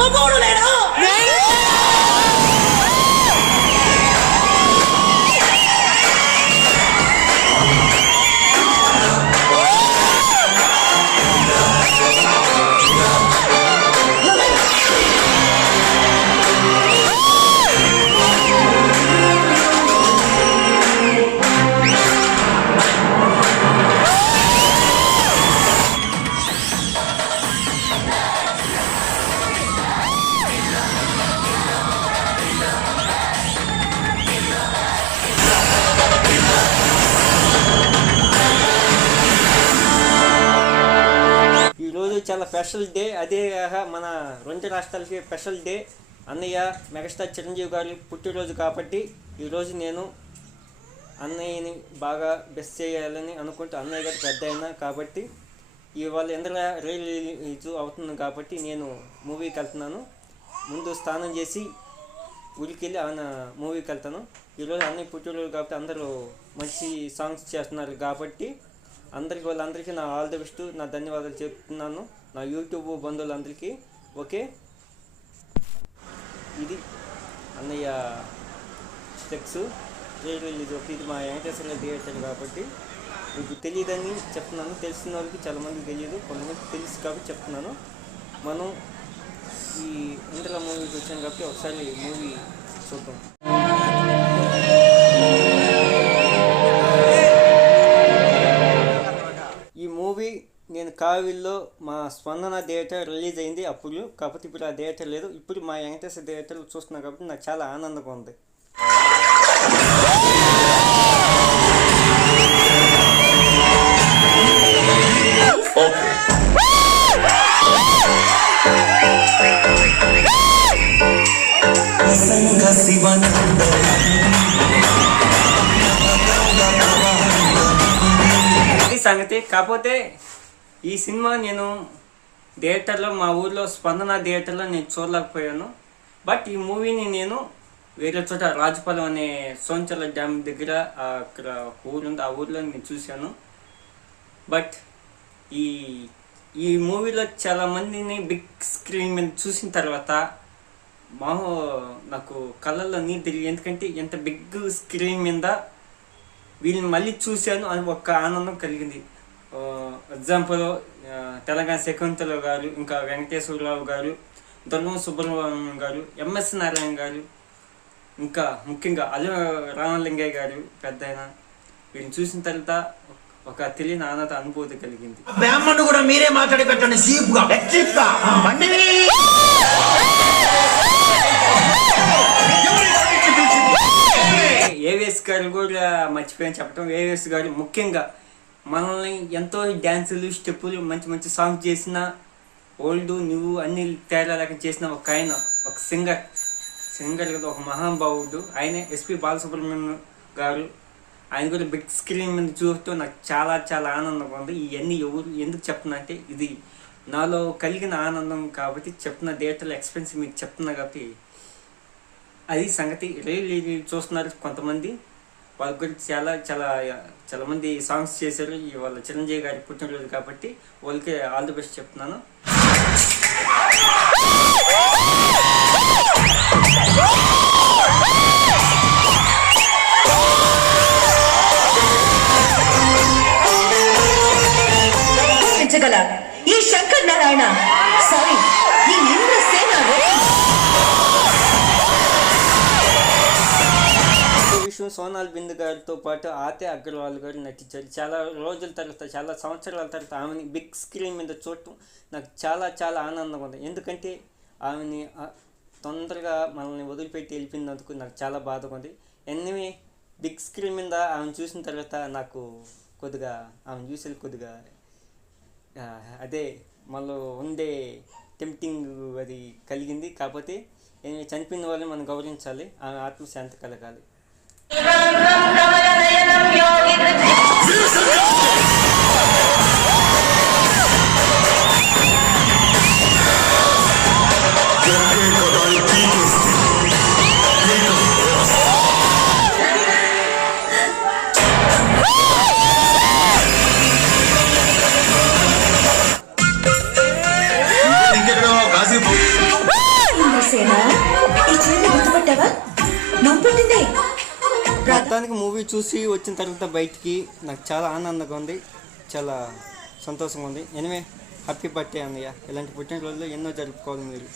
మగోడు లేడా? చాలా special day. అదే మన రెండు రాష్ట్రాలకి స్పెషల్ డే. అన్నయ్య మెగాస్టార్ చిరంజీవి గారి పుట్టినరోజు కాబట్టి ఈరోజు నేను అన్నయ్యని బాగా బెస్ట్ చేయాలని అనుకుంటూ, అన్నయ్య గారు పెద్ద అయినా కాబట్టి ఇవాళ ఎందులో రిలీజ్ అవుతుంది కాబట్టి నేను మూవీకి వెళ్తున్నాను. ముందు స్నానం చేసి ఊరికి వెళ్ళి ఆయన మూవీకి వెళ్తాను. ఈరోజు అన్నయ్య పుట్టినరోజు కాబట్టి అందరూ మంచి సాంగ్స్ చేస్తున్నారు కాబట్టి వాళ్ళందరికీ నా ఆల్ ది బెస్ట్, నా ధన్యవాదాలు చెప్తున్నాను నా యూట్యూబ్ బంధువులందరికీ. ఓకే, ఇది అన్నయ్య స్టెక్స్ రిలీజ్. ఇది మా వెంకటేశ్వర థియేటర్ కాబట్టి మీకు తెలియదని చెప్తున్నాను. తెలిసిన వాళ్ళకి చాలామందికి తెలియదు, కొంతమంది తెలుసు కాబట్టి చెప్తున్నాను. మనం ఈ ఇంద్ర మూవీకి వచ్చాం కాబట్టి ఒకసారి మూవీ చూద్దాం. ఈ మూవీ నేను కావిల్లో మా స్పందన థియేటర్ రిలీజ్ అయింది అప్పుడు, కాకపోతే ఇప్పుడు ఆ థియేటర్ లేదు. ఇప్పుడు మా వెంకటేశ్వర థియేటర్లో చూస్తున్నాను కాబట్టి నాకు చాలా ఆనందంగా ఉంది. ఇది సంగతి. కాకపోతే ఈ సినిమా నేను థియేటర్లో, మా ఊర్లో స్పందన థియేటర్లో నేను చూడలేకపోయాను. బట్ ఈ మూవీని నేను వేరే చోట రాజపాలెం అనే సోంచల డ్యామ్ దగ్గర అక్కడ ఊరుంది, ఆ ఊర్లో నేను చూశాను. బట్ ఈ మూవీలో చాలామందిని బిగ్ స్క్రీన్ మీద చూసిన తర్వాత నాకు కళ్ళల్లో నీళ్ళు తిరిగి, ఎందుకంటే ఎంత బిగ్ స్క్రీన్ మీద వీళ్ళని మళ్ళీ చూశాను అని ఒక ఆనందం కలిగింది. ఎగ్జాంపుల్ తెలంగాణ శకుంతల గారు, ఇంకా వెంకటేశ్వరరావు గారు, దుర్గం సుబ్రహ్మణ్యం గారు, ఎంఎస్ నారాయణ గారు, ఇంకా ముఖ్యంగా అల్లు రామలింగయ్య గారు పెద్ద ఆయన, వీళ్ళని చూసిన తర్వాత ఒక తెలియని ఆనంద అనుభూతి కలిగింది. కూడా మీరే మాట్లాడి పెట్టండి. ఏవిఎస్ గారు కూడా మర్చిపోయాను చెప్పడం. ఏవిఎస్ గారు ముఖ్యంగా మనల్ని ఎంతో డ్యాన్సులు, స్టెప్పులు, మంచి మంచి సాంగ్స్ చేసిన, ఓల్డ్ న్యూ అన్ని తేడా లేక చేసిన ఒక ఆయన, ఒక సింగర్ కదా, ఒక మహానుభావుడు ఆయన ఎస్పి బాలసుబ్రహ్మణ్యం గారు. ఆయన కూడా బిగ్ స్క్రీన్ మీద చూస్తూ నాకు చాలా చాలా ఆనందంగా ఉంది. ఇవన్నీ ఎందుకు చెప్తున్నా అంటే ఇది నాలో కలిగిన ఆనందం కాబట్టి చెప్తున్న. థియేటర్లో ఎక్స్పెన్స్ మీకు చెప్తున్నా కాబట్టి అది సంగతి. రిలీజ్ చూస్తున్నారు కొంతమంది, వాళ్ళ గురించి చాలా చాలా చాలా మంది సాంగ్స్ చేశారు. ఇవాళ చిరంజీవి గారి పుట్టినరోజు కాబట్టి వాళ్ళకి ఆల్ ది బెస్ట్ చెప్తున్నాను. ఈ శంకర్ నారాయణ సారీ ఈ ఇంద్రసేన విషయం సోనాల్ బిందు గారితో పాటు ఆతే అగర్వాల్ గారు నటించారు. చాలా రోజుల తర్వాత, చాలా సంవత్సరాల తర్వాత ఆమెని బిగ్ స్క్రీన్ మీద చూడటం నాకు చాలా చాలా ఆనందంగా ఉంది. ఎందుకంటే ఆమెని తొందరగా మనల్ని వదిలిపెట్టి వెళ్ళిపోయినందుకు నాకు చాలా బాధగా ఉంది. ఎనివే బిగ్ స్క్రీన్ మీద ఆమెను చూసిన తర్వాత నాకు కొద్దిగా ఆమెను చూసి కొద్దిగా అదే మనలో ఉండే టెంప్టింగ్ అది కలిగింది. కాకపోతే చనిపోయిన వాళ్ళని మనం గౌరవించాలి, ఆమె ఆత్మశాంతి కలగాలి. మొత్తానికి మూవీ చూసి వచ్చిన తర్వాత బయటికి నాకు చాలా ఆనందంగా ఉంది, చాలా సంతోషంగా ఉంది. ఎనివే హ్యాపీ బర్త్డే అన్నయ్య. ఇలాంటి పుట్టినరోజులు ఎన్నో జరుపుకోవాలి మీరు.